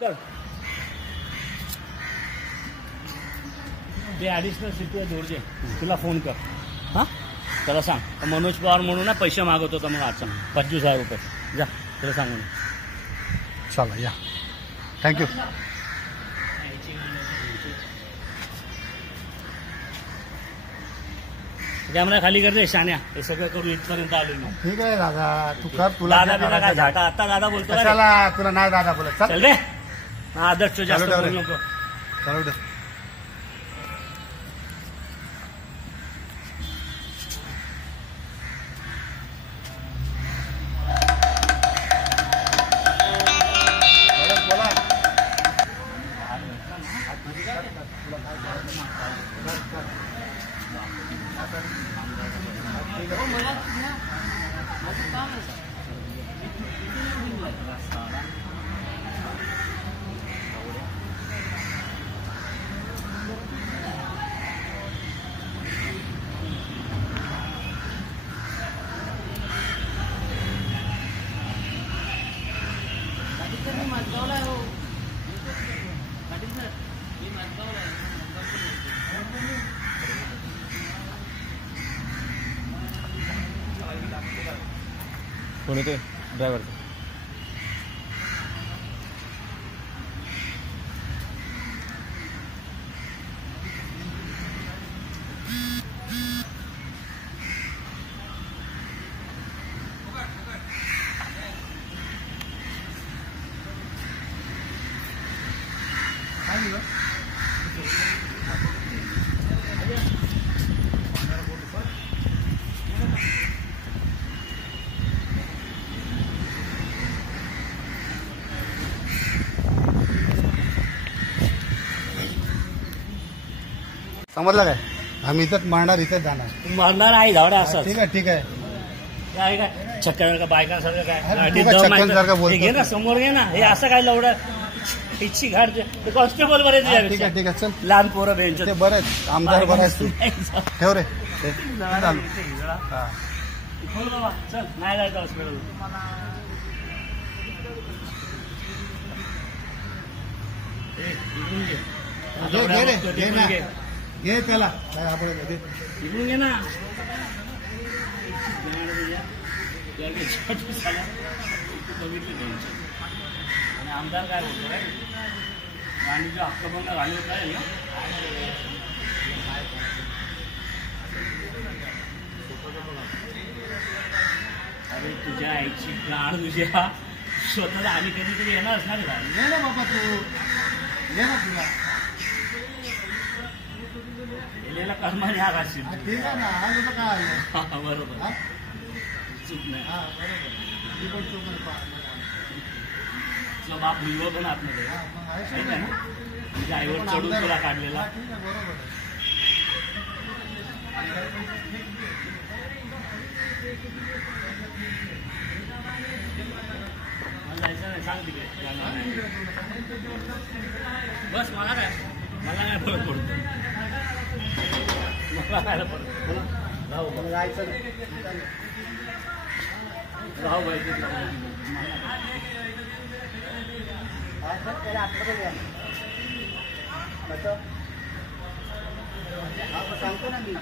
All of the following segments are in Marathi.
ते ॲडिशनल सिटी जोडजे तुला फोन कर हां त्याला सांग मनोज पवार म्हणून ना पैसे मागत होता मग आज 25,000 रुपये जा त्याला सांगून चला या थँक्यू कॅमेरा खाली करते शान्या हे सगळं करून इथपर्यंत आलो मी ठीक आहे दादा तू कर तुला दादा बिना काय झाटा आता दादा बोलतो कशाला तुला नाही दादा बोलत चल रे आदर्श जास्त बोलू नको चालू दे कोण येते ड्रायव्हर समजलं काय आम्ही इथंच मारणार इथेच जाणार मारणार आहे धावड्या असं ठीक आहे ठीक आहे काय काय छक्क्यासारखं बायकांसारखं काय तू काय छक्क्यांसारखं बोलतो? घे ना समोर घे ना हे असं काय लवडं इच्छी घाट ते कॉन्स्टेबल बरे ठीक आहे ठीक आहे चल लहान पोरं बेंच ते बरं आहेत आमदार बरं आहेस तू ठेव रे ते चालू हा बाबा चल नाही जायचं हॉस्पिटल घे रे घे ना घे त्याला काय आपण घे इकडून घे ना बघितलं आणि आमदार काय बोलतो रे आणि जो हक्कभंग घालू काय ना अरे तुझ्या आईची गाड तुझ्या स्वतःला आम्ही कधीतरी येणार असणार का घे ना बाबा तू घे ना तुला गेलेला कर्माने हा घालशील ठीक आहे ना आज होतं काय आलं बरोबर चूक नाही हा बरोबर मी पण चूक नाही तुझा बाप मुलगा पण आतमध्ये आहे ना तुझ्या आईवर चढून तुला काढलेला ठीक आहे बरोबर मला जायचं नाही सांग तिकडे बस मला काय फरक पडतो मला काय पडतो राहू मला जायचं राहू पाहिजे सांगतो ना मी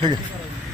ठीक आहे